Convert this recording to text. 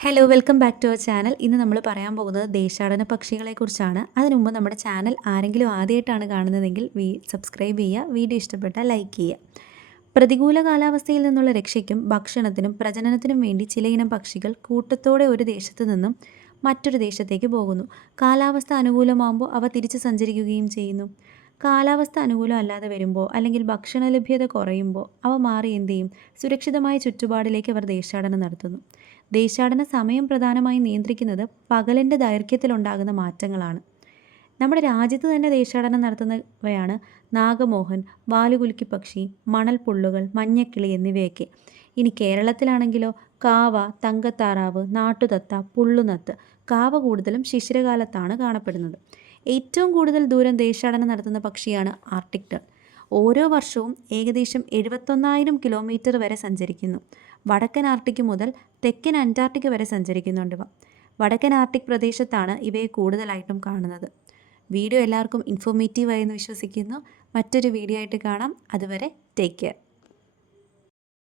Hello welcome back to our channel. ഇന്ന് നമ്മൾ പറയാൻ പോകുന്നത് ദേശാടന പക്ഷികളെക്കുറിച്ചാണ്. അതിനു മുമ്പ് നമ്മുടെ ചാനൽ ആരെങ്കിലും ആദ്യമായിട്ടാണ് കാണുന്നതെങ്കിൽ സബ്സ്ക്രൈബ് ചെയ്യുക, വീഡിയോ ഇഷ്ടപ്പെട്ടാൽ ലൈക്ക് ചെയ്യുക. പ്രതികൂല കാലാവസ്ഥയിൽ നിന്നുള്ള രക്ഷയ്ക്കും ഭക്ഷണത്തിനും പ്രജനനത്തിനും വേണ്ടി ചിലയിനം പക്ഷികൾ കൂട്ടത്തോടെ ഒരു ദേശത്തു നിന്നും മറ്റൊരു ദേശത്തേക്ക് പോകുന്നു. കാലാവസ്ഥ അനുകൂലമാകുമ്പോൾ അവ തിരിച്ച് സഞ്ചരിക്കുകയും ചെയ്യുന്നു. കാലാവസ്ഥ അനുകൂലമല്ലാതെ വരുമ്പോൾ അല്ലെങ്കിൽ ഭക്ഷണ ലഭ്യത കുറയുമ്പോൾ അവ മാറി എന്ത് ചെയ്യും? സുരക്ഷിതമായ ചുറ്റുപാടിലേക്ക് അവർ ദേശാടനം നടത്തുന്നു. ദേശാടന സമയം പ്രധാനമായും നിയന്ത്രിക്കുന്നത് പകലിൻ്റെ ദൈർഘ്യത്തിലുണ്ടാകുന്ന മാറ്റങ്ങളാണ്. നമ്മുടെ രാജ്യത്ത് തന്നെ ദേശാടനം നടത്തുന്നവയാണ് നാഗമോഹൻ, വാലുകുലുക്കി പക്ഷി, മണൽപ്പുള്ളുകൾ, മഞ്ഞക്കിളി എന്നിവയൊക്കെ. ഇനി കേരളത്തിലാണെങ്കിലോ കാവ, തങ്കത്താറാവ്, നാട്ടുതത്ത, പുള്ളുനത്ത്. കാവ കൂടുതലും ശിശിരകാലത്താണ് കാണപ്പെടുന്നത്. ഏറ്റവും കൂടുതൽ ദൂരം ദേശാടനം നടത്തുന്ന പക്ഷിയാണ് ആർട്ടിക് ടേൺ. ഓരോ വർഷവും ഏകദേശം 71,000 കിലോമീറ്റർ വരെ സഞ്ചരിക്കുന്നു. വടക്കൻ ആർട്ടിക് മുതൽ തെക്കൻ അന്റാർട്ടിക്ക വരെ സഞ്ചരിക്കുന്നുണ്ട് ഇവ. വടക്കൻ ആർട്ടിക് പ്രദേശത്താണ് ഇവയെ കൂടുതലായിട്ടും കാണുന്നത്. വീഡിയോ എല്ലാവർക്കും ഇൻഫോർമേറ്റീവായെന്ന് വിശ്വസിക്കുന്നു. മറ്റൊരു വീഡിയോ ആയിട്ട് കാണാം. അതുവരെ ടേക്ക് കെയർ.